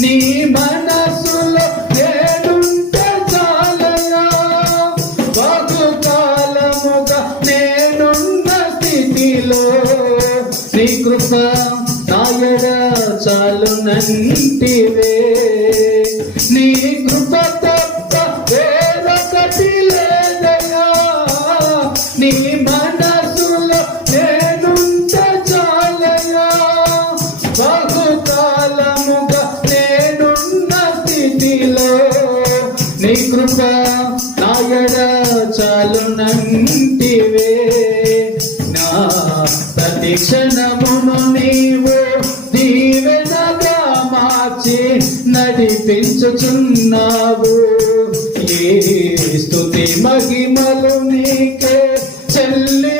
నీ మనసులో నేనుంటే చాలయ్యా బహుకాలముగా నేనున్న స్థితిలో నీ కృప నాయడ చాలునంటివే నీ కృప తప్ప వేరొకటి లేదయా నీ నీ కృప నాయడ చాలునంటివే నా ప్రతి క్షణమును నీవు దీవెనగా మార్చి నడిపించుచున్నావు. ఏ స్థుతి మహిమలు నీకే చెల్లి